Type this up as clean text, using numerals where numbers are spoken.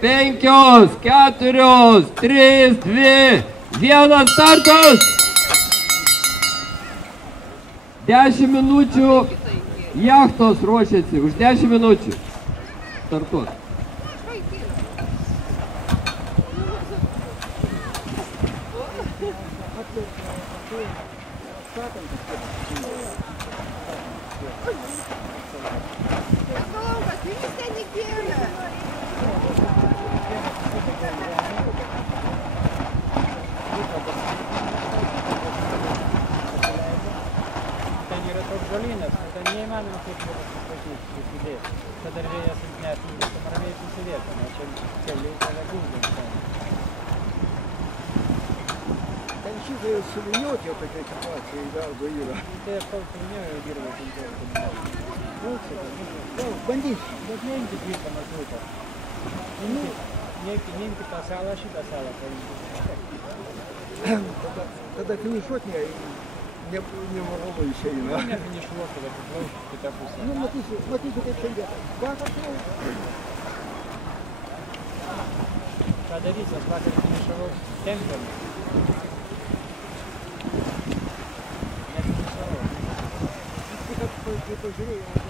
5, 4, 3, 2, 1 startas. 10 minučių jachtos ruošiasi, už 10 minučių startuos. Žolynas, tai neįmanoma kaip susidėti. Čia dar vėjas net ramiai susidėtų, nes čia keliai tave gūdėm. Ten šitai suvinioti tokia situacija į darbo yra. Tai aš tau suvinioju dirbo 15 minučių. Bandysiu. Bet neimti visą maršrutą. Neimti tą salą, šitą salą paimti. Tada finišuoti nemalonu išeina. Nefinišuoti, bet plaušti kitą pusę. Nu, matysiu kaip šiandien. Vakar ką darysi, aš vakar finišavau tempiamą. Nefinišavau. Tik aš pažiūrėjau.